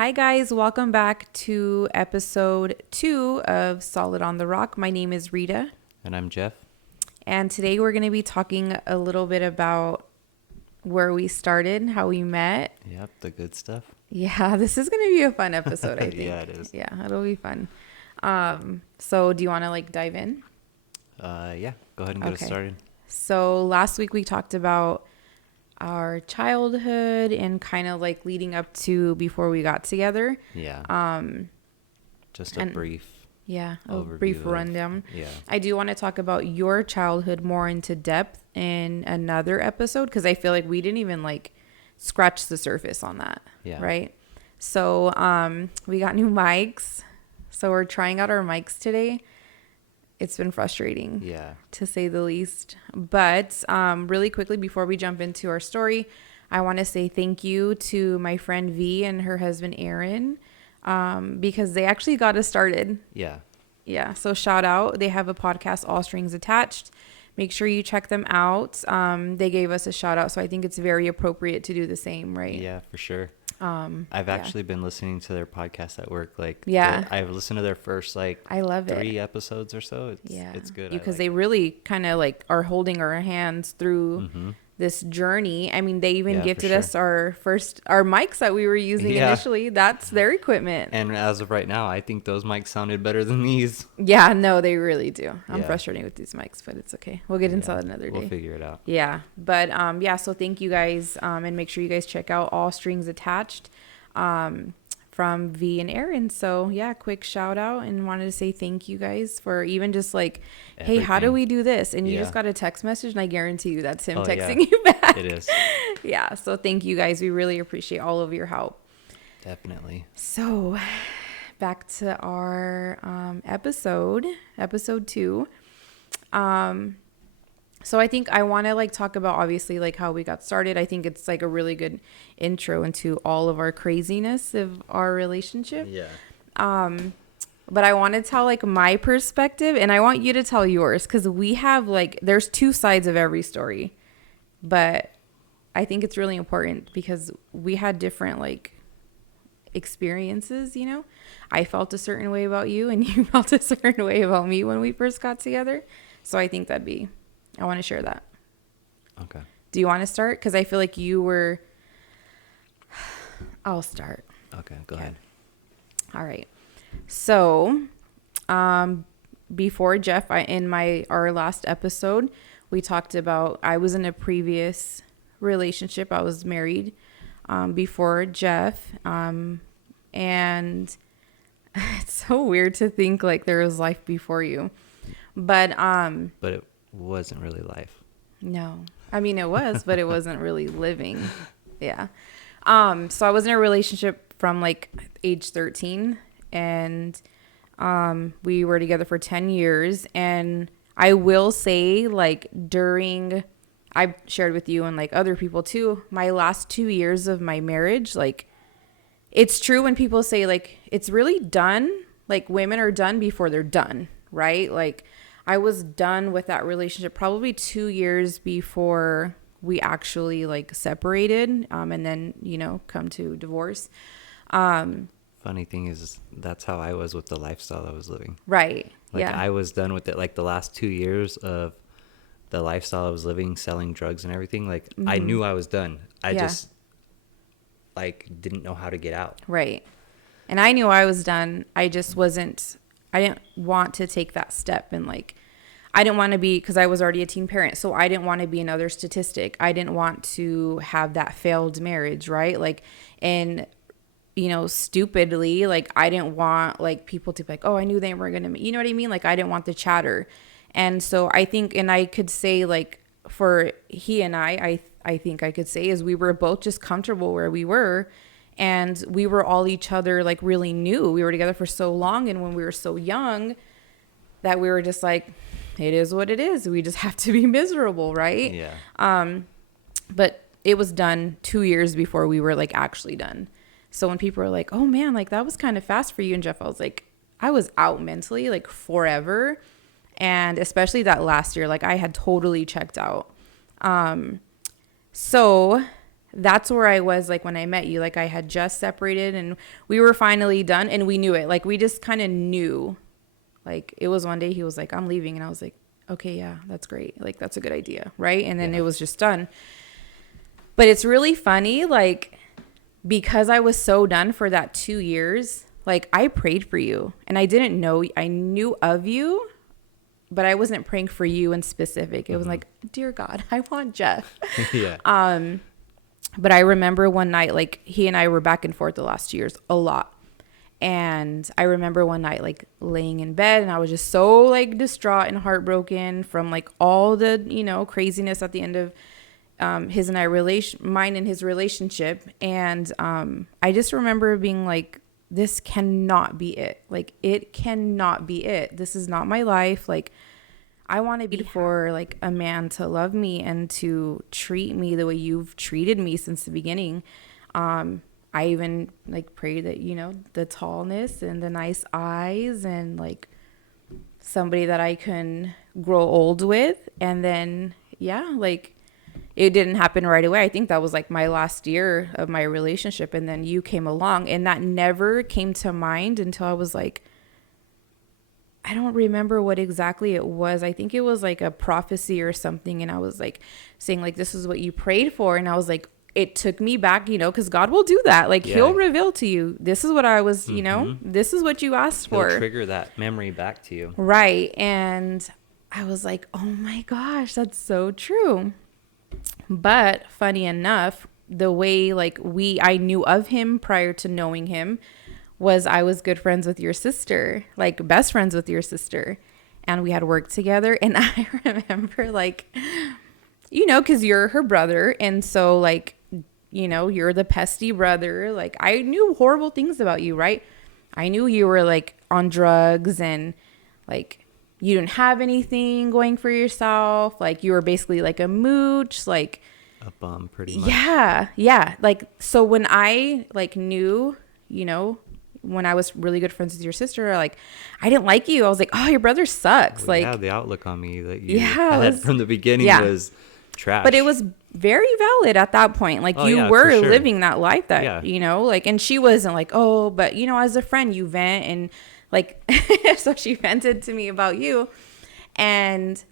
Hi, guys. Welcome back to episode 2 of Solid on the Rock. My name is Rita. And I'm Jeff. And today we're going to be talking a little bit about where we started, how we met. Yep, the good stuff. Yeah, this is going to be a fun episode, I think. Yeah, it is. Yeah, it'll be fun. So do you want to dive in? Yeah, go ahead and get us started. So last week we talked about our childhood and kind of leading up to before we got together. Yeah. Just a brief. Yeah, a overview brief rundown. Yeah. I do want to talk about your childhood more into depth in another episode because I feel like we didn't even scratch the surface on that. Yeah. Right. So we got new mics. So we're trying out our mics today. It's been frustrating, Yeah, to say the least. But really quickly, before we jump into our story, I want to say thank you to my friend V and her husband Aaron because they actually got us started. Yeah. Yeah. So shout out. They have a podcast, All Strings Attached. Make sure you check them out. They gave us a shout out. So I think it's very appropriate to do the same, right? Yeah, for sure. I've actually been listening to their podcast at work. I've listened to their first I love 3 episodes or so. It's good. Because they really kind of are holding our hands through this journey. I mean, they even gifted us our mics that we were using initially. That's their equipment. And as of right now, I think those mics sounded better than these. Yeah, no, they really do. I'm frustrated with these mics, but it's okay. We'll get into that another day. We'll figure it out. Yeah. But so thank you guys. And make sure you guys check out All Strings Attached from V and Aaron. So yeah, quick shout out and wanted to say thank you guys for even just hey, how do we do this? And you just got a text message and I guarantee you that's him texting you back. It is. Yeah. So thank you guys. We really appreciate all of your help. Definitely. So back to our episode 2. So I think I want to talk about obviously how we got started. I think it's a really good intro into all of our craziness of our relationship. Yeah. But I want to tell my perspective and I want you to tell yours because we have there's 2 sides of every story. But I think it's really important because we had different experiences, I felt a certain way about you and you felt a certain way about me when we first got together. So I think I want to share that. Okay. Do you want to start? Because I feel like you were... I'll start. Okay, go ahead. All right. So, before Jeff, in our last episode, we talked about I was in a previous relationship. I was married before Jeff. And it's so weird to think there was life before you. But it wasn't really life. No. I mean, it was, but it wasn't really living. Yeah. So I was in a relationship from age 13 and we were together for 10 years. And I will say during, I've shared with you and other people too, my last 2 years of my marriage, it's true when people say it's really done. Women are done before they're done, right? I was done with that relationship probably 2 years before we actually separated and then, come to divorce. Funny thing is that's how I was with the lifestyle I was living. Right. Yeah. I was done with it. The last 2 years of the lifestyle I was living, selling drugs and everything, I knew I was done. I just didn't know how to get out. Right. And I knew I was done. I just wasn't, I didn't want to take that step and I didn't want to be, because I was already a teen parent, so I didn't want to be another statistic. I didn't want to have that failed marriage, right? And, stupidly, I didn't want, people to be oh, I knew they were going to, you know what I mean? I didn't want the chatter. And so I think, and I could say, for he and I think I could say is we were both just comfortable where we were. And we were all each other, really new. We were together for so long. And when we were so young that we were just it is what it is. We just have to be miserable, right? Yeah. But it was done 2 years before we were actually done. So when people were oh man, that was kind of fast for you and Jeff, I was I was out mentally forever. And especially that last year, I had totally checked out. So that's where I was like when I met you. Like I had just separated and we were finally done and we knew it. Like we just kind of knew. Like it was one day he was like, I'm leaving. And I was like, okay, yeah, that's great. Like that's a good idea. Right. And then it was just done. But it's really funny. Like because I was so done for that 2 years, like I prayed for you and I didn't know, I knew of you, but I wasn't praying for you in specific. It was like, dear God, I want Jeff. Yeah. But I remember one night, like he and I were back and forth the last 2 years a lot. And I remember one night like laying in bed and I was just so like distraught and heartbroken from like all the, you know, craziness at the end of mine and his relationship. And I just remember being like, this cannot be it. Like it cannot be it. This is not my life. Like I want to be for like a man to love me and to treat me the way you've treated me since the beginning. I even like pray that, you know, the tallness and the nice eyes and like somebody that I can grow old with. And then, yeah, like it didn't happen right away. I think that was like my last year of my relationship. And then you came along and that never came to mind until I was like, I don't remember what exactly it was. I think it was like a prophecy or something. And I was like saying like, this is what you prayed for. And I was like, it took me back, you know, because God will do that. Like he'll reveal to you, this is what I was, you know, this is what you asked for. He'll trigger that memory back to you. Right. And I was like, oh my gosh, that's so true. But funny enough, the way like I knew of him prior to knowing him was I was good friends with your sister, like best friends with your sister. And we had worked together. And I remember like, you know, because you're her brother. And so like, you know, you're the pesty brother. Like I knew horrible things about you, right? I knew you were like on drugs and like you didn't have anything going for yourself. Like you were basically like a mooch, like a bum pretty much. Yeah. Yeah. Like, so when I like knew, you know, when I was really good friends with your sister, like I didn't like you. I was like, oh, your brother sucks. Well, like, yeah, the outlook on me that you had from the beginning was trash. But it was very valid at that point. Like you were living that life that, you know, like, and she wasn't like, oh, but you know, as a friend, you vent and like, so she vented to me about you. And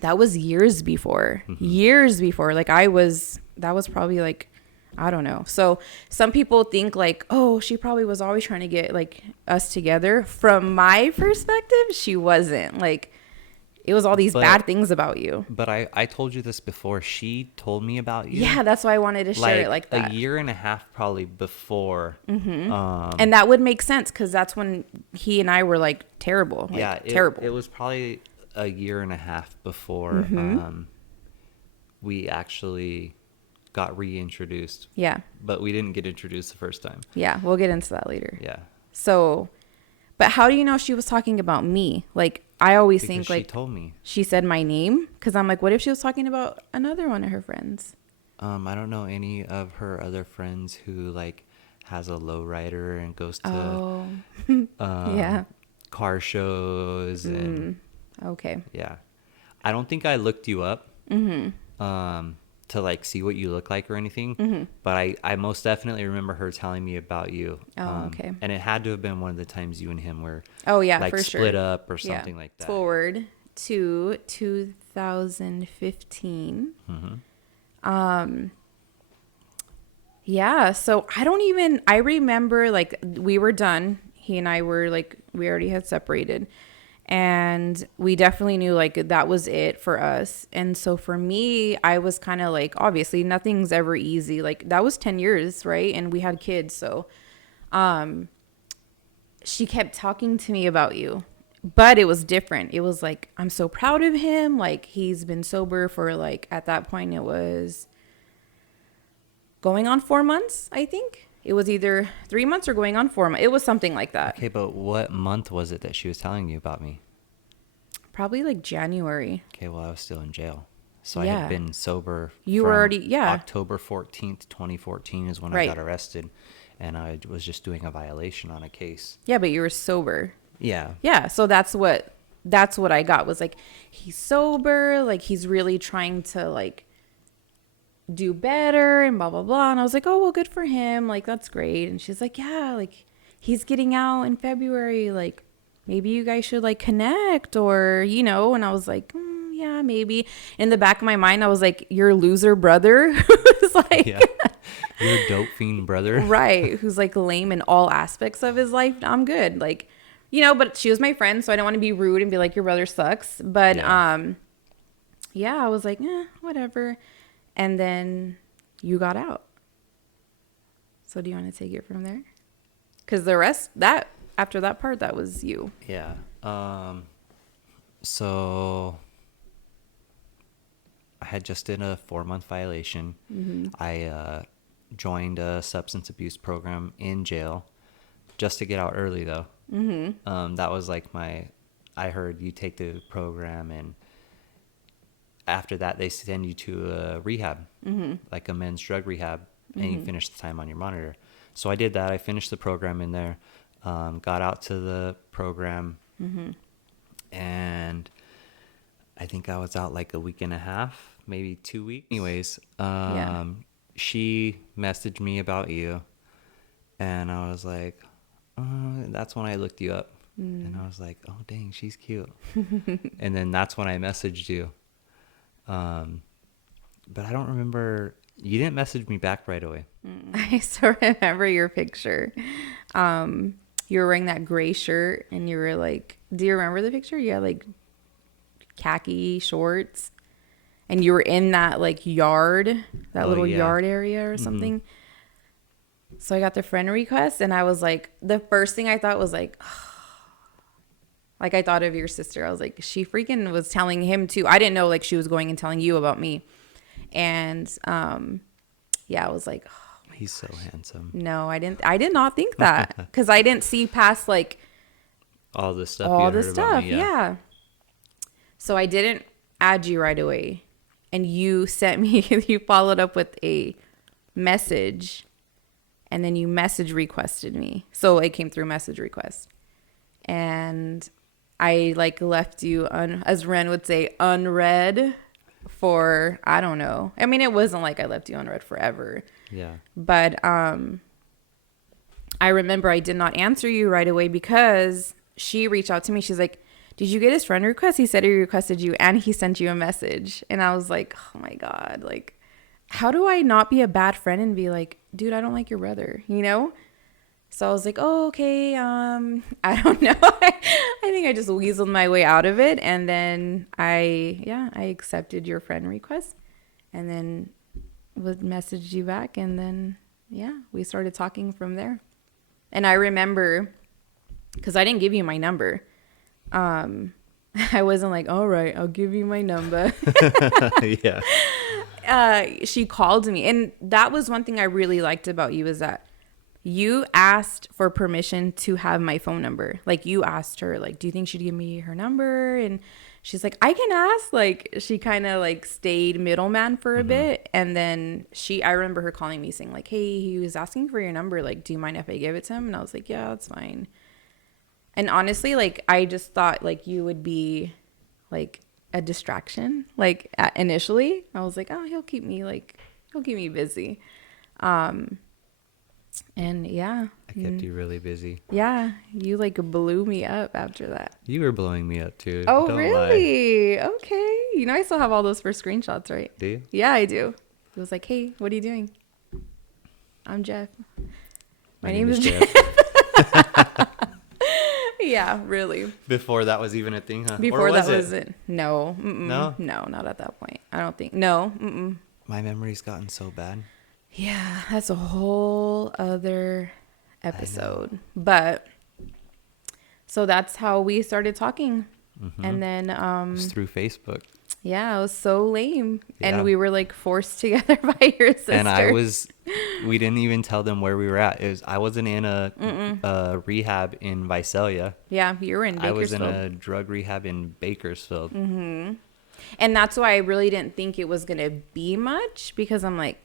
that was years before. Like that was probably like, I don't know. So some people think like, oh, she probably was always trying to get like us together. From my perspective, she wasn't. Like it was all these bad things about you. But I told you this before. She told me about you. Yeah, that's why I wanted to share it like that. A year and a half probably before. And that would make sense because that's when he and I were like terrible. Like, terrible. It was probably a year and a half before we actually got reintroduced. Yeah. But we didn't get introduced the first time. Yeah, we'll get into that later. Yeah. So, but how do you know she was talking about me? Like, I always think like she told me. She said my name because I'm like, what if she was talking about another one of her friends? I don't know any of her other friends who like has a lowrider and goes to car shows and okay. Yeah. I don't think I looked you up to like see what you look like or anything, but I most definitely remember her telling me about you. Okay. And it had to have been one of the times you and him were like for split sure. up or something like that. Forward to 2015. Yeah, so I remember like we were done. He and I were like, we already had separated. And we definitely knew like that was it for us. And so for me, I was kind of like, obviously nothing's ever easy. Like that was 10 years, right? And we had kids. So she kept talking to me about you, but it was different. It was like, I'm so proud of him. Like he's been sober for like, at that point it was going on 4 months, I think. It was either 3 months or going on 4 months. It was something like that. Okay, but what month was it that she was telling you about me? Probably like January. Okay, well, I was still in jail. So I had been sober. You were already, October 14th, 2014 is when I got arrested. And I was just doing a violation on a case. Yeah, but you were sober. Yeah. Yeah, so that's what I got was like, he's sober. Like he's really trying to like do better and blah blah blah. And I was like, oh well, good for him, like that's great. And she's like, yeah, like he's getting out in February, like maybe you guys should like connect, or you know. And I was like, yeah, maybe. In the back of my mind I was like, your loser brother who's like Yeah. Your dope fiend brother. right, who's like lame in all aspects of his life. I'm good, like, you know. But she was my friend, so I don't want to be rude and be like, your brother sucks. But yeah, I was like, whatever. And then you got out. So do you want to take it from there? Because the rest, that after that part, that was you. Yeah. So I had just did a 4-month violation. I joined a substance abuse program in jail just to get out early, though. That was like I heard you take the program, and after that they send you to a rehab, like a men's drug rehab, and you finish the time on your monitor. So I did that. I finished the program in there, got out to the program, and I think I was out like a week and a half, maybe 2 weeks. Anyways, she messaged me about you, and I was like, that's when I looked you up, and I was like, oh dang, she's cute. And then that's when I messaged you. But I don't remember, you didn't message me back right away. I still remember your picture. You were wearing that gray shirt, and you were like, do you remember the picture? You had like khaki shorts, and you were in that like yard, that little yard area or something. So I got the friend request, and I was like, the first thing I thought was like, like I thought of your sister. I was like, she freaking was telling him too. I didn't know like she was going and telling you about me. And yeah, I was like, oh, He's so handsome. no, I did not think that, because I didn't see past like All the stuff. all you the heard about stuff. me, Yeah. So I didn't add you right away, and you sent me, you followed up with a message, and then you message requested me. So it came through message request, and I like left you as Ren would say, unread for, I don't know. I mean, it wasn't like I left you unread forever. Yeah. But I remember I did not answer you right away because she reached out to me. She's like, did you get his friend request? He said he requested you and he sent you a message. And I was like, oh my God, like, how do I not be a bad friend and be like, dude, I don't like your brother, you know? So I was like, oh, okay. I don't know. I think I just weaseled my way out of it. And then I accepted your friend request, and then would message you back. And then, yeah, we started talking from there. And I remember, because I didn't give you my number. I wasn't like, all right, I'll give you my number. Yeah. She called me. And that was one thing I really liked about you, is that you asked for permission to have my phone number. Like, you asked her, like, do you think she'd give me her number? And she's like, I can ask. Like, she kind of like stayed middleman for a bit. And then I remember her calling me saying like, hey, he was asking for your number. Like, do you mind if I give it to him? And I was like, yeah, that's fine. And honestly, like, I just thought like you would be like a distraction. Like, initially I was like, oh, he'll keep me busy. And yeah, I kept you really busy. yeah, you like blew me up after that. You were blowing me up too. Oh, Don't really? Lie. Okay. You know, I still have all those first screenshots, right? Do you? Yeah, I do. It was like, hey, what are you doing? I'm Jeff. My name is Jeff. Yeah, really. Before that was even a thing, huh? Before that wasn't. No. No? No, not at that point. I don't think. No. Mm-mm. My memory's gotten so bad. Yeah, that's a whole other episode. But so that's how we started talking. And then It was through Facebook. yeah, it was so lame. Yeah. And we were like forced together by your sister. And we didn't even tell them where we were at. I wasn't in a rehab in Visalia. Yeah, you were in Bakersfield. I was in a drug rehab in Bakersfield. And that's why I really didn't think it was going to be much, because I'm like,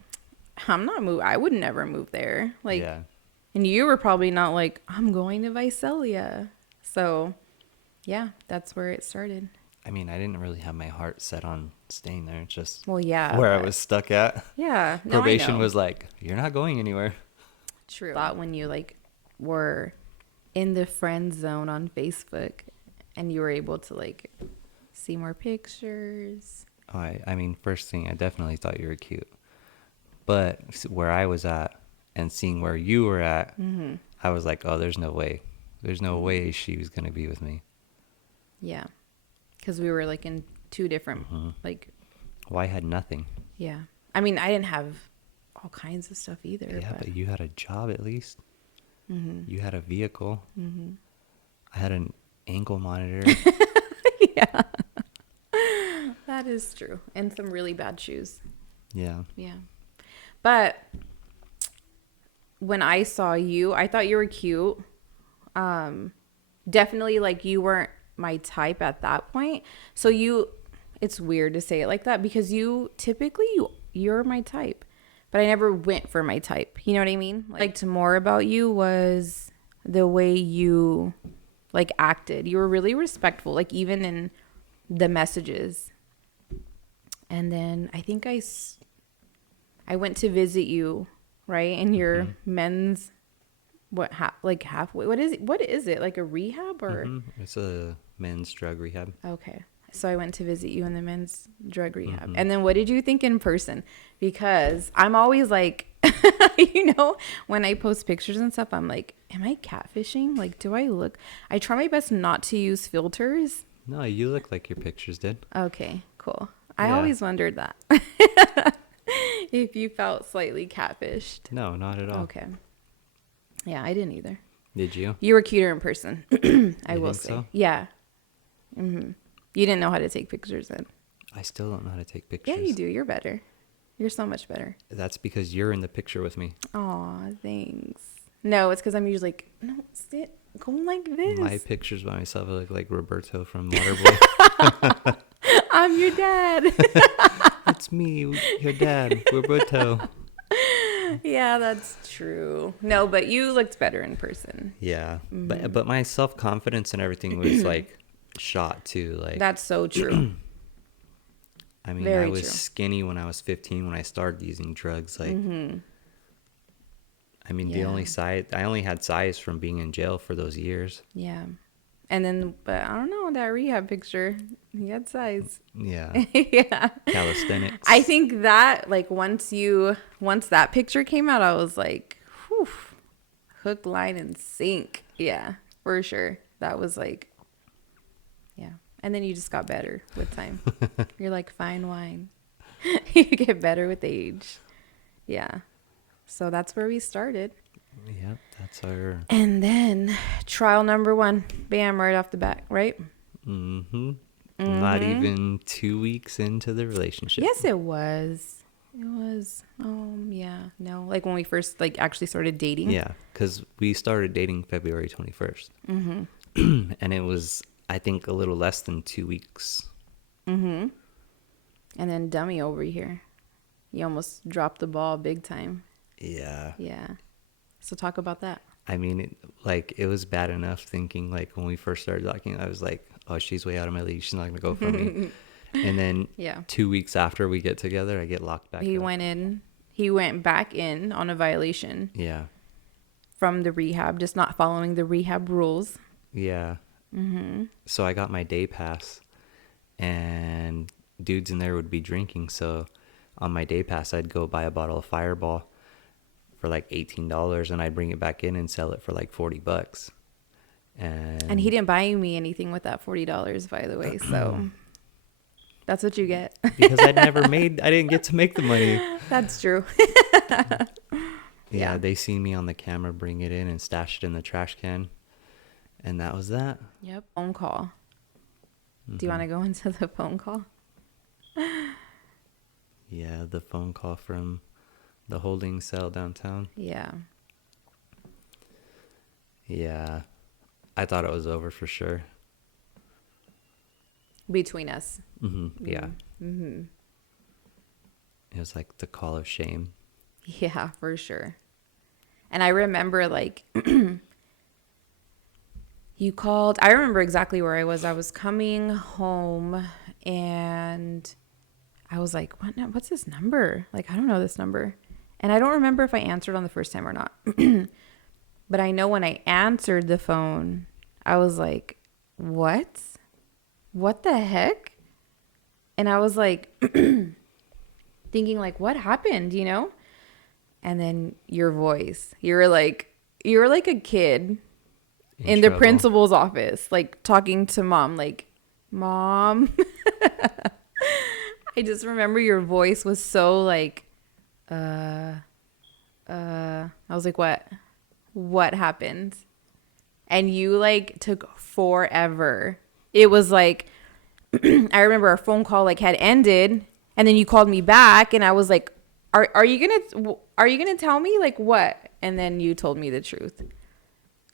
I'm not moving. I would never move there. Like, Yeah. And you were probably not like, I'm going to Visalia. So yeah, that's where it started. I mean, I didn't really have my heart set on staying there. It's just Well, yeah. where I but- was stuck at. Yeah. No, I Probation know. was like, you're not going anywhere. True. Thought when you like were in the friend zone on Facebook and you were able to like see more pictures. Oh, I mean, first thing, I definitely thought you were cute. But where I was at and seeing where you were at, I was like, oh, there's no way. There's no way she was going to be with me. Yeah. Because we were like in two different, like, Well, I had nothing. yeah. I mean, I didn't have all kinds of stuff either. Yeah, but but you had a job at least. You had a vehicle. I had an ankle monitor. yeah. That is true. And some really bad shoes. Yeah. Yeah. But when I saw you, I thought you were cute. Definitely like you weren't my type at that point. So it's weird to say it like that because you're my type. But I never went for my type. You know what I mean? Like more about you was the way you like acted. You were really respectful, like even in the messages. And then I think I went to visit you, right? In your men's halfway. What is it? Like a rehab or It's a men's drug rehab. okay. So I went to visit you in the men's drug rehab. And then what did you think in person? Because I'm always like, when I post pictures and stuff, I'm like, am I catfishing? Like, I try my best not to use filters. No, you look like your pictures did. Okay, cool. I Yeah. always wondered that. If you felt slightly catfished. No, not at all. Okay. Yeah, I didn't either. Did you? You were cuter in person. I You will think say. so? Yeah. You didn't know how to take pictures then. I still don't know how to take pictures. Yeah, you do. You're better. You're so much better. That's because you're in the picture with me. Aw, thanks. No, it's because I'm usually like, no, sit, go like this. My pictures by myself I look like Roberto from Waterboy. I'm your dad. It's me, your dad, Roberto. Yeah, that's true. No, but you looked better in person. Yeah, but my self-confidence and everything was like shot too. Like That's so true. I mean, very I was true. skinny when I was 15 when I started using drugs. Like, I mean, the Yeah. only size I only had size from being in jail for those years. Yeah. And then, but I don't know, that rehab picture, he had size. Yeah, Yeah. calisthenics. I think that, like, once that picture came out, I was like, whew, hook, line, and sink. Yeah, for sure. That was like, yeah. And then you just got better with time. You're like fine wine. You get better with age. Yeah. So that's where we started. Yep, that's our. And then trial number 1, bam, right off the bat, right? Not even 2 weeks into the relationship. Yes, it was. It was. Yeah. No, like when we first like actually started dating. Yeah, because we started dating February 21st. And it was, I think, a little less than 2 weeks. And then dummy over here. You almost dropped the ball big time. Yeah. Yeah. So talk about that. I mean, it was bad enough thinking, like, when we first started talking, I was like, oh, she's way out of my league. She's not going to go for me. And then Yeah. 2 weeks after we get together, I get locked back He up. went back in on a violation Yeah. from the rehab, just not following the rehab rules. Yeah. So I got my day pass, and dudes in there would be drinking. So on my day pass, I'd go buy a bottle of Fireball for like $18, and I'd bring it back in and sell it for like $40. And he didn't buy me anything with that $40, by the way. So that's what you get. because I didn't get to make the money. That's true. Yeah, they see me on the camera bring it in and stash it in the trash can. And that was that. Yep. Phone call. Do you want to go into the phone call? Yeah, the phone call from the holding cell downtown. Yeah. Yeah. I thought it was over for sure. Between us. Yeah. It was like the call of shame. Yeah, for sure. And I remember like You called. I remember exactly where I was. I was coming home and I was like, what's this number? Like, I don't know this number. And I don't remember if I answered on the first time or not. But I know when I answered the phone, I was like, what? What the heck? And I was like thinking like, what happened, you know? And then your voice, you were like a kid in the trouble. principal's office, like talking to mom, like, Mom. I just remember your voice was so like, I was like, what happened? And you like took forever. It was like, I remember our phone call like had ended and then you called me back and I was like, are you gonna tell me like what? And then you told me the truth.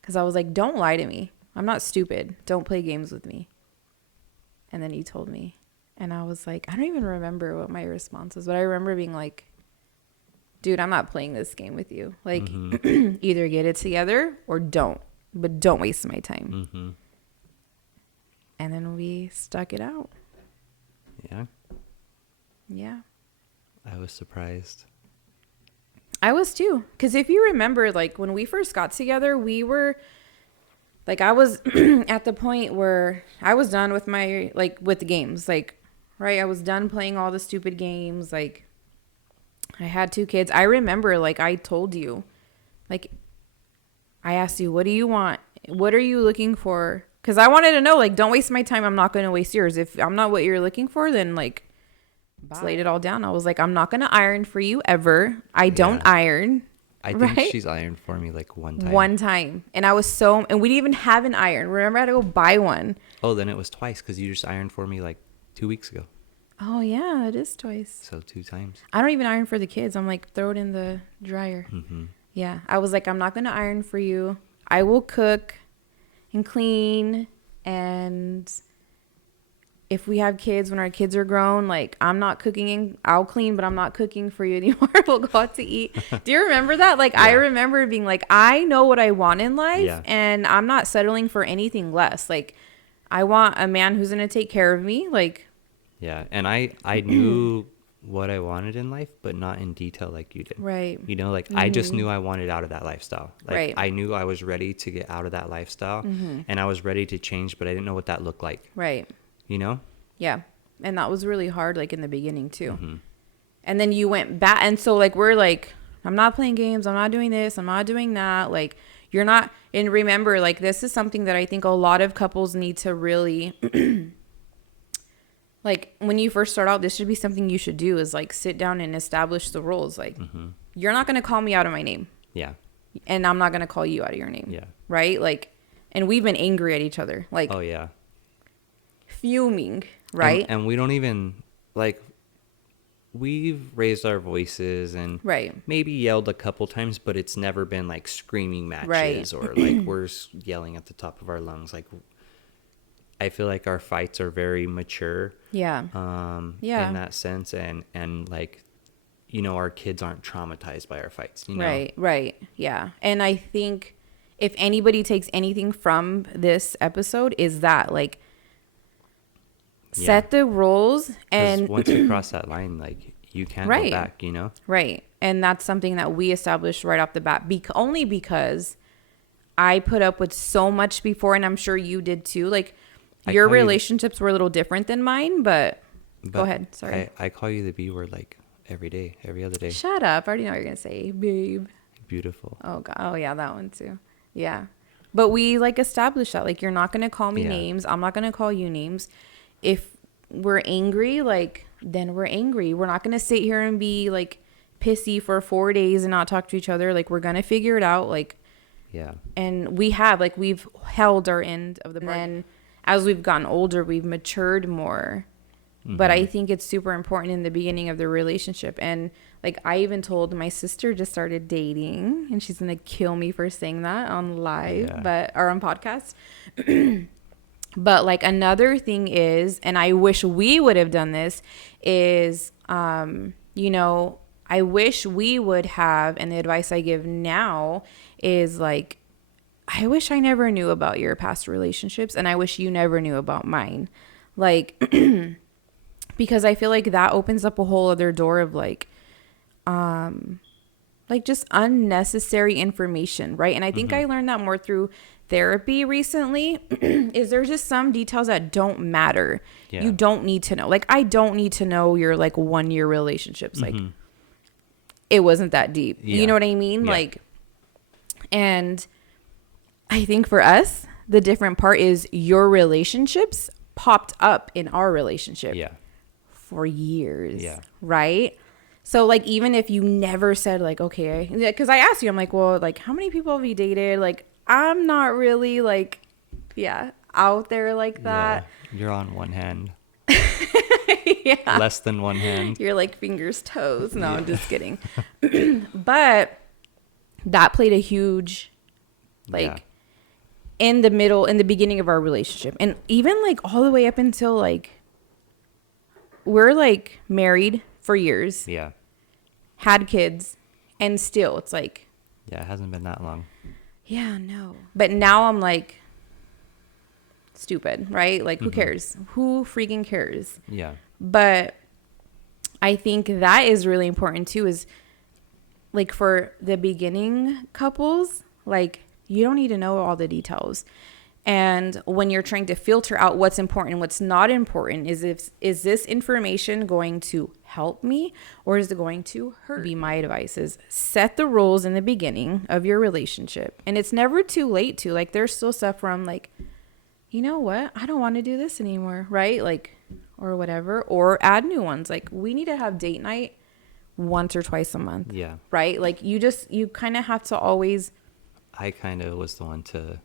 Cause I was like, don't lie to me. I'm not stupid. Don't play games with me. And then you told me. And I was like, I don't even remember what my response was, but I remember being like, dude, I'm not playing this game with you. Like, either get it together or don't. But don't waste my time. Mm-hmm. And then we stuck it out. Yeah. Yeah. I was surprised. I was too. Because if you remember, like, when we first got together, we were, like, I was at the point where I was done with my, like, with the games. Like, right? I was done playing all the stupid games. Like, I had 2 kids. I remember, like, I told you, like, I asked you, what do you want? What are you looking for? Because I wanted to know, like, don't waste my time. I'm not going to waste yours. If I'm not what you're looking for, then, like, just laid it all down. I was like, I'm not going to iron for you ever. I don't iron. I think right? she's ironed for me like one time. One time. And I was and we didn't even have an iron. Remember, I had to go buy one. Oh, then it was twice because you just ironed for me like 2 weeks ago. Oh, yeah, it is twice. So 2 times. I don't even iron for the kids. I'm like, throw it in the dryer. Mm-hmm. Yeah. I was like, I'm not going to iron for you. I will cook and clean. And if we have kids, when our kids are grown, like, I'm not cooking and I'll clean, but I'm not cooking for you anymore. We'll go out to eat. Do you remember that? Like, yeah. I remember being like, I know what I want in life and I'm not settling for anything less. Like, I want a man who's going to take care of me. Like, yeah. And I knew what I wanted in life, but not in detail like you did. Right. You know, like, I just knew I wanted out of that lifestyle. Like, right. I knew I was ready to get out of that lifestyle and I was ready to change, but I didn't know what that looked like. Right. You know? Yeah. And that was really hard, like, in the beginning, too. And then you went back. And so, like, we're like, I'm not playing games. I'm not doing this. I'm not doing that. Like, you're not. And remember, like, this is something that I think a lot of couples need to really, like, when you first start out, this should be something you should do is, like, sit down and establish the rules. Like, you're not going to call me out of my name. Yeah. And I'm not going to call you out of your name. Yeah. Right? Like, and we've been angry at each other. Like, oh, yeah. Fuming. Right. And we don't even, like, we've raised our voices and maybe yelled a couple times, but it's never been like screaming matches or like we're yelling at the top of our lungs. Like, I feel like our fights are very mature. Yeah. In that sense. And like, you know, our kids aren't traumatized by our fights, you know? Right. Yeah. And I think if anybody takes anything from this episode is that, like, set the rules, and once you cross that line, like, you can't go back, you know? Right. And that's something that we established right off the bat, only because I put up with so much before, and I'm sure you did too. Like, your relationships were a little different than mine, but go ahead. Sorry. I call you the B word like every day, every other day. Shut up. I already know what you're going to say, babe. Beautiful. Oh, God. Oh, yeah, that one too. Yeah. But we, like, established that. Like, you're not going to call me names. I'm not going to call you names. If we're angry, like, then we're angry. We're not going to sit here and be, like, pissy for 4 days and not talk to each other. Like, we're going to figure it out. Like, yeah. And we have, like, we've held our end of the bargain. And then as we've gotten older, we've matured more. But I think it's super important in the beginning of the relationship. And, like, I even told my sister just started dating, and she's going to kill me for saying that on live, or on podcast. But, like, another thing is, and I wish we would have done this, is, you know, I wish we would have, and the advice I give now is, like, I wish I never knew about your past relationships, and I wish you never knew about mine. Like, because I feel like that opens up a whole other door of like just unnecessary information, right? And I think I learned that more through therapy recently. Is there just some details that don't matter? Yeah. You don't need to know. Like, I don't need to know your like 1 year relationships. Like, it wasn't that deep. Yeah. You know what I mean? Yeah. Like, and I think for us, the different part is your relationships popped up in our relationship Yeah. for years. Yeah. Right? So like, even if you never said like, okay, because I asked you, I'm like, well, like, how many people have you dated? Like, I'm not really like, out there like that. Yeah. You're on one hand. Yeah. Less than one hand. You're like fingers, toes. No, I'm just kidding. But that played a huge, like, in the beginning of our relationship. And even like all the way up until like, we're like married for years, Yeah. had kids, and still it's like, Yeah. It hasn't been that long. yeah, no. But now I'm like, stupid, right? Like, who cares? Who freaking cares? Yeah. But I think that is really important too, is like for the beginning couples, like, you don't need to know all the details. And when you're trying to filter out what's important and what's not important, is this information going to help me or is it going to hurt? Be my advice is set the rules in the beginning of your relationship. And it's never too late to, like, there's still stuff where I'm like, you know what? I don't want to do this anymore, right? Like, or whatever, or add new ones. Like, we need to have date night once or twice a month. Yeah. Right? Like, you kind of have to always I kind of was the one to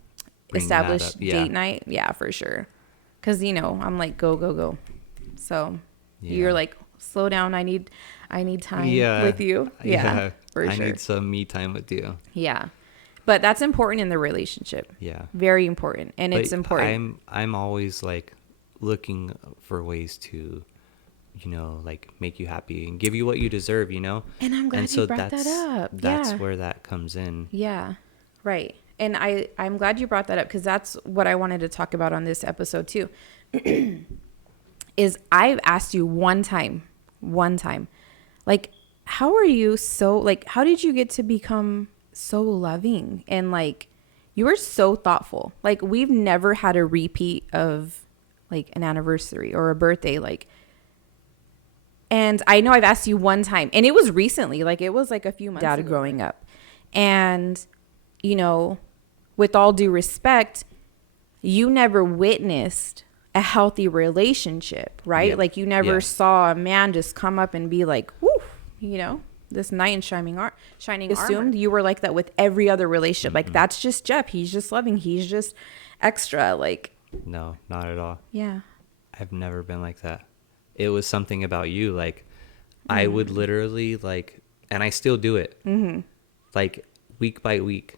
bring establish that up. Yeah. date night. Yeah, for sure. Because, I'm like, go. So you're like, slow down. I need time with you. Yeah, for I sure. need some me time with you. Yeah. But that's important in the relationship. Yeah. Very important. And it's But important. I'm always like looking for ways to, like make you happy and give you what you deserve, And I'm glad you brought that up. That's Yeah. where that comes in. Yeah, right. And I'm glad you brought that up, because that's what I wanted to talk about on this episode too. Is I've asked you one time, like, how are you so, like, how did you get to become so loving? And like, you were so thoughtful. Like, we've never had a repeat of like an anniversary or a birthday, like. And I know I've asked you one time, and it was recently, like it was like a few months ago, growing up. And, with all due respect, you never witnessed a healthy relationship, right? Yeah. Like, you never Yeah. saw a man just come up and be like, whoo, this knight in shining armor. Assumed you were like that with every other relationship. Like, that's just Jeff. He's just loving. He's just extra. Like, No, not at all. yeah. I've never been like that. It was something about you. Like, I would literally, like, and I still do it. Like, week by week,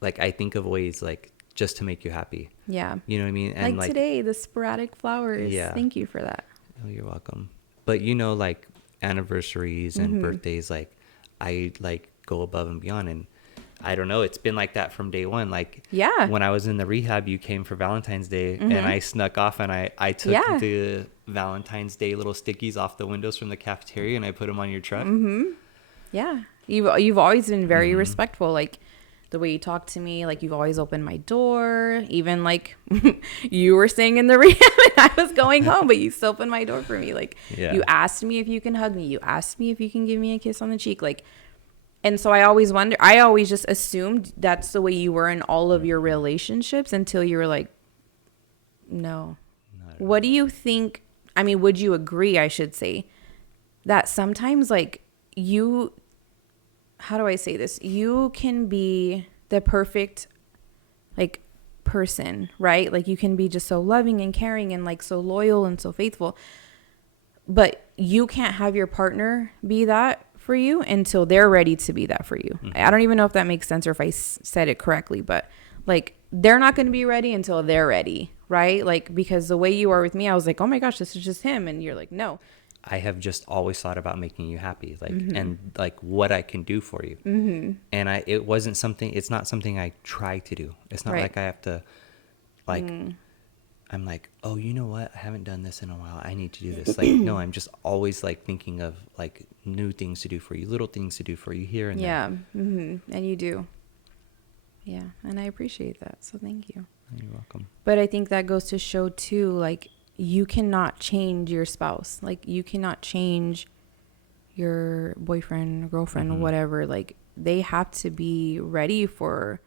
like, I think of ways, like, just to make you happy. Yeah. You know what I mean? And Like today, the sporadic flowers. Yeah. Thank you for that. Oh, you're welcome. But like anniversaries and birthdays, like, I like go above and beyond. And I don't know, it's been like that from day one. Like, Yeah. when I was in the rehab, you came for Valentine's Day and I snuck off and I took Yeah. the Valentine's Day little stickies off the windows from the cafeteria and I put them on your truck. Yeah. You've always been very respectful. Like, the way you talk to me, like, you've always opened my door. Even like you were staying in the rehab and I was going home, but you still opened my door for me. Like, Yeah. you asked me if you can hug me. You asked me if you can give me a kiss on the cheek. Like, and so I always just assumed that's the way you were in all of your relationships until you were like, no. What do you think? I mean, would you agree, I should say, that sometimes, like, how do I say this? You can be the perfect, like, person, right? Like, you can be just so loving and caring and like so loyal and so faithful, but you can't have your partner be that for you until they're ready to be that for you. I don't even know if that makes sense or if I said it correctly, but like, they're not going to be ready until they're ready, right? Like, because the way you are with me, I was like, oh my gosh, this is just him. And you're like, no. I have just always thought about making you happy, like, and like what I can do for you. And it's not something I try to do. It's not Right. like I have to, like, I'm like, oh, you know what? I haven't done this in a while. I need to do this. Like, no, I'm just always like thinking of like new things to do for you, little things to do for you here and Yeah. there. And you do. Yeah. And I appreciate that. So thank you. You're welcome. But I think that goes to show too, like, you cannot change your spouse. Like, you cannot change your boyfriend or girlfriend or whatever. Like, they have to be ready for.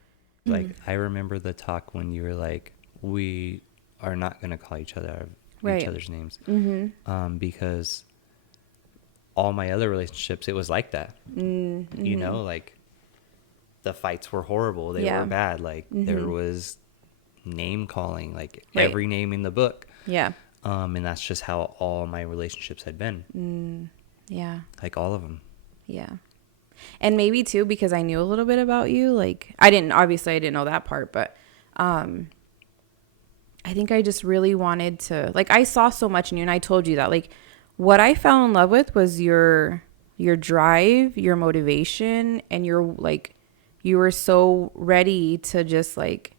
Like, I remember the talk when you were like, we are not going to call each Right. other's names. Because all my other relationships, it was like that. You know, like, the fights were horrible. They Yeah. were bad. Like, there was name calling, like Right. every name in the book. Yeah. And that's just how all my relationships had been. Yeah. Like, all of them. Yeah. And maybe too, because I knew a little bit about you. Like, I didn't know that part, but I think I just really wanted to, like, I saw so much in you, and I told you that, like, what I fell in love with was your drive, your motivation, and your, like, you were so ready to just, like,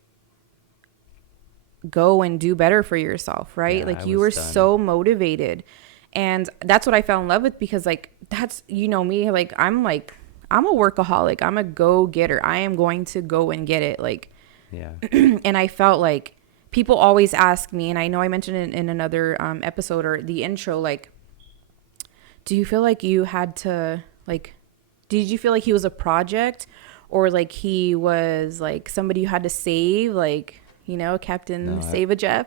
go and do better for yourself, right? Yeah, like, I you were was done. so motivated. And that's what I fell in love with, because, like, that's, you know me, like, I'm a workaholic. I'm a go-getter. I am going to go and get it. Like, Yeah. and I felt like people always ask me, and I know I mentioned it in another episode or the intro, like, do you feel like you had to, like, did you feel like he was a project, or like he was like somebody you had to save, like, you know, Captain No, Save a Jeff?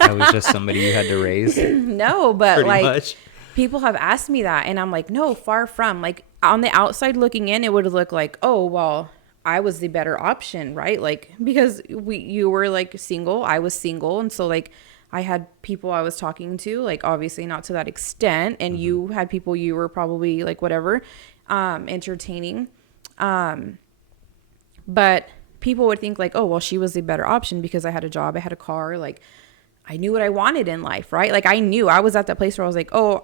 I was just somebody you had to raise. No, but Pretty like, much. people have asked me that, and I'm like, no, far from. Like, on the outside looking in, it would look like, oh, well, I was the better option, right? Like, because you were like single, I was single, and so like I had people I was talking to, like, obviously not to that extent, and you had people you were probably like whatever, entertaining, but people would think like, oh, well, she was the better option because I had a job, I had a car, like, I knew what I wanted in life, right? Like, I knew I was at that place where I was like, oh,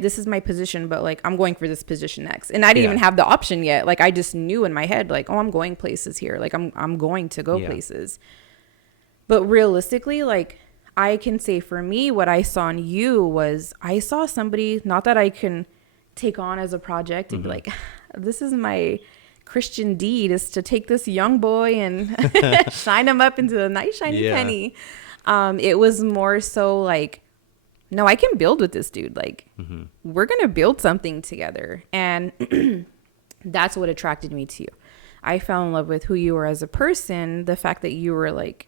this is my position, but like, I'm going for this position next. And I didn't even have the option yet. Like, I just knew in my head, like, oh, I'm going places here. Like, I'm going to go places. But realistically, like, I can say for me, what I saw in you was I saw somebody, not that I can take on as a project and be like, this is my Christian deed, is to take this young boy and shine him up into a nice shiny penny. It was more so like, no, I can build with this dude. Like, we're going to build something together. And that's what attracted me to you. I fell in love with who you were as a person. The fact that you were like,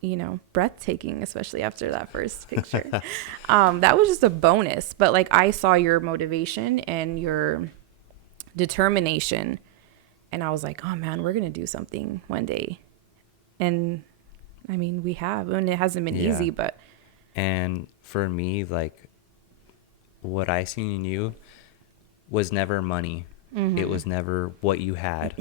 you know, breathtaking, especially after that first picture. That was just a bonus. But like, I saw your motivation and your determination, and I was like, oh man, we're going to do something one day. And I mean, we have, and it hasn't been easy, but. And for me, like, what I seen in you was never money. It was never what you had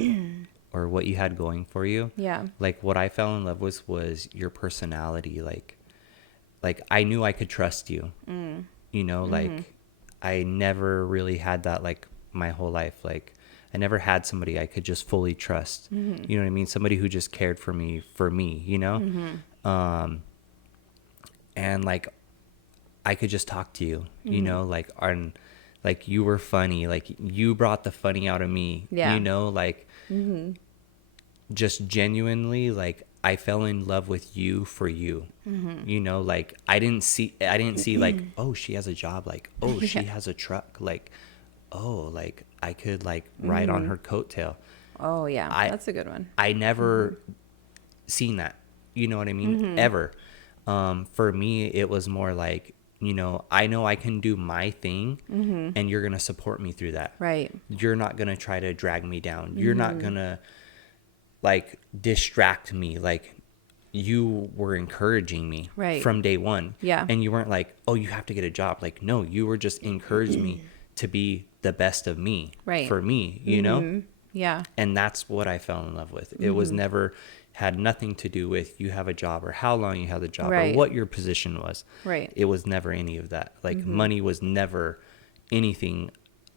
or what you had going for you. Yeah. Like, what I fell in love with was your personality. Like I knew I could trust you. You know, like, I never really had that, like, my whole life. Like, I never had somebody I could just fully trust. You know what I mean? Somebody who just cared for me, you know? And like, I could just talk to you, you know, like, like, you were funny, like, you brought the funny out of me, you know, like, just genuinely, like, I fell in love with you for you, you know, like, I didn't see like, oh, she has a job, like, oh, she has a truck, like, oh, like, I could, like, ride on her coattail. Oh yeah, that's a good one. I never seen that, you know what I mean? Ever. For me, it was more like, you know I can do my thing, and you're going to support me through that. Right. You're not going to try to drag me down. You're not going to, like, distract me. Like, you were encouraging me from day one. Yeah. And you weren't like, oh, you have to get a job. Like, no, you were just encouraging me to be the best of me. Right. For me, you know? Yeah. And that's what I fell in love with. It was never had nothing to do with you have a job or how long you have the job Right. or what your position was. Right. It was never any of that. Like money was never anything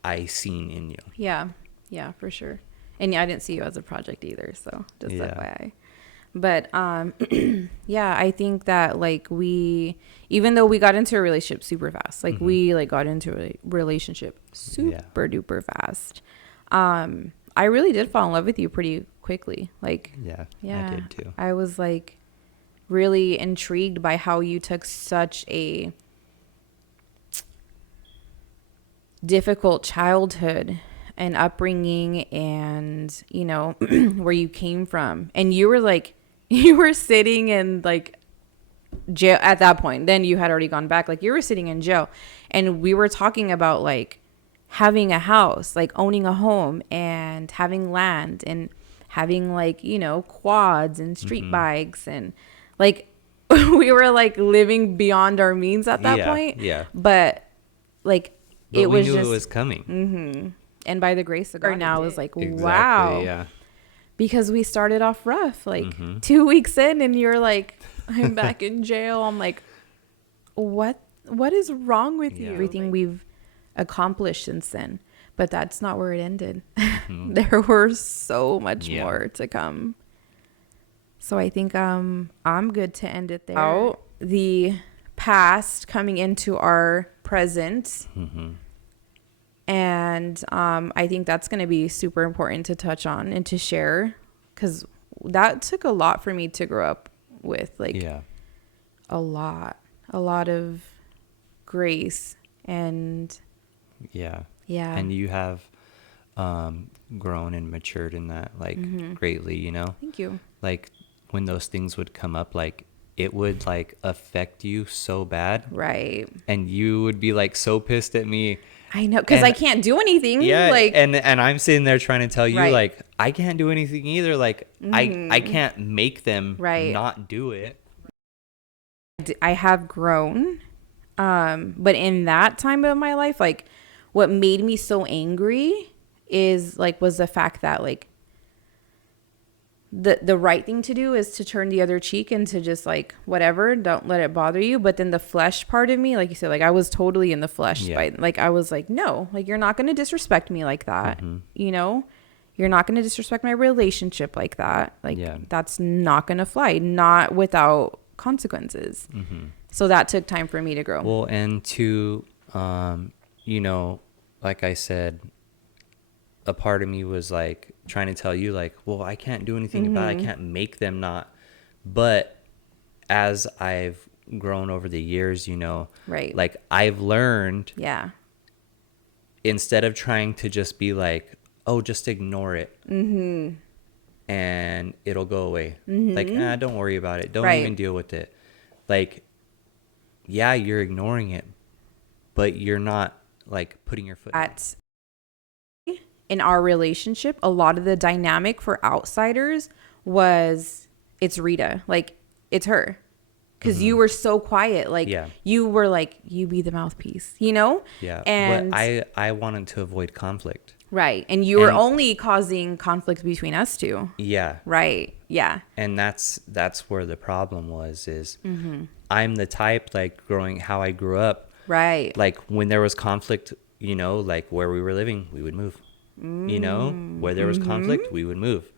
I seen in you. Yeah. Yeah, for sure. And I didn't see you as a project either, so just Yeah. FYI. But yeah, I think that like even though we got into a relationship super fast, like we like got into a relationship super duper fast. I really did fall in love with you pretty quickly. Like Yeah, yeah, I did too. I was like really intrigued by how you took such a difficult childhood and upbringing and, you know, where you came from. And you were like, you were sitting in like jail at that point. Then you had already gone back. Like you were sitting in jail and we were talking about like having a house, like owning a home and having land and having like, you know, quads and street bikes and like we were like living beyond our means at that point. Yeah. But like But it we was knew just it was coming. and by the grace of God now is like Exactly, wow. yeah. Because we started off rough, like 2 weeks in and you're like, I'm back in jail. I'm like, what is wrong with you? Everything we've accomplished since then. But that's not where it ended. There were so much more to come. So I think I'm good to end it there. Out the past coming into our present. And I think that's going to be super important to touch on and to share because that took a lot for me to grow up with. Like a lot of grace and yeah. And you have grown and matured in that like greatly, you know. Thank you. Like when those things would come up, like it would like affect you so bad, Right? And you would be like so pissed at me. I know, because I can't do anything. Yeah, like and I'm sitting there trying to tell you like I can't do anything either. Like I can't make them not do it. I have grown, but in that time of my life, like what made me so angry was the fact that like the right thing to do is to turn the other cheek and to just like whatever, don't let it bother you. But then the flesh part of me, like you said, like I was totally in the flesh. Like I was like, no, like you're not going to disrespect me like that. You know, you're not going to disrespect my relationship like that. Like that's not going to fly, not without consequences. So that took time for me to grow. Well, and to, you know, like I said, a part of me was like trying to tell you like, well, I can't do anything about it. I can't make them not. But as I've grown over the years, you know, like I've learned, instead of trying to just be like, oh, just ignore it and it'll go away. Like, don't worry about it. Don't even deal with it. Like, yeah, you're ignoring it, but you're not like putting your foot in our relationship. A lot of the dynamic for outsiders was it's Rita, like it's her, because you were so quiet, like you were like, you be the mouthpiece, you know. And but I wanted to avoid conflict, and you were only causing conflict between us two. And that's where the problem was is I'm the type, like growing how I grew up, like when there was conflict, you know, like where we were living, we would move. You know, where there was conflict, we would move.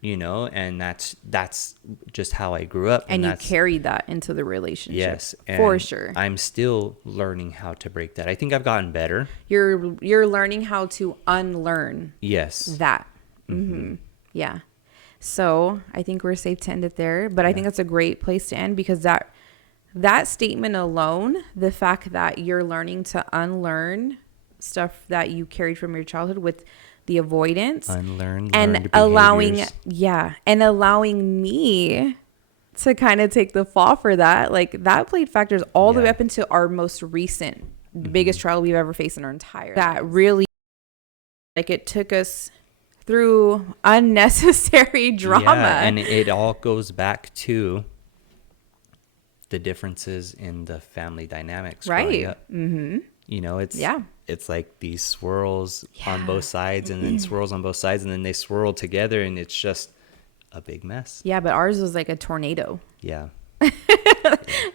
You know, and that's just how I grew up. And you carried that into the relationship. Yes, for sure. I'm still learning how to break that. I think I've gotten better. You're learning how to unlearn. That. Yeah. So I think we're safe to end it there. But I think that's a great place to end because that statement alone, the fact that you're learning to unlearn stuff that you carried from your childhood with the avoidance and allowing me to kind of take the fall for that, like that played factors all the way up into our most recent biggest trial we've ever faced in our entire that really, like, it took us through unnecessary drama. And it all goes back to the differences in the family dynamics growing up. You know, it's it's like these swirls on Yeah. both sides and then swirls on both sides and then they swirl together and it's just a big mess. Yeah, but ours was like a tornado. Yeah.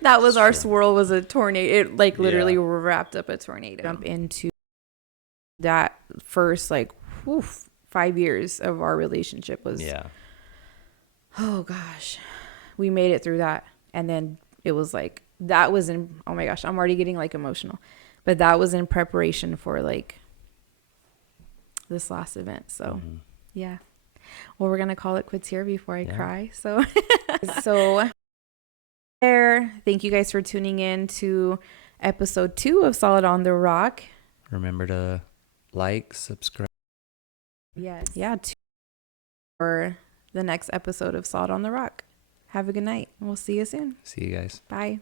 That was our True. swirl was a tornado. It like literally Yeah. wrapped up a tornado. Jump into that first like 5 years of our relationship was Yeah. oh gosh, we made it through that. And then it was like that was in, oh my gosh, I'm already getting like emotional, but that was in preparation for like this last event. So yeah, well, we're gonna call it quits here before I cry. So so there, thank you guys for tuning in to episode 2 of Solid on the Rock. Remember to like, subscribe. Yes. Yeah, for the next episode of Solid on the Rock. Have a good night. We'll see you soon. See you guys. Bye.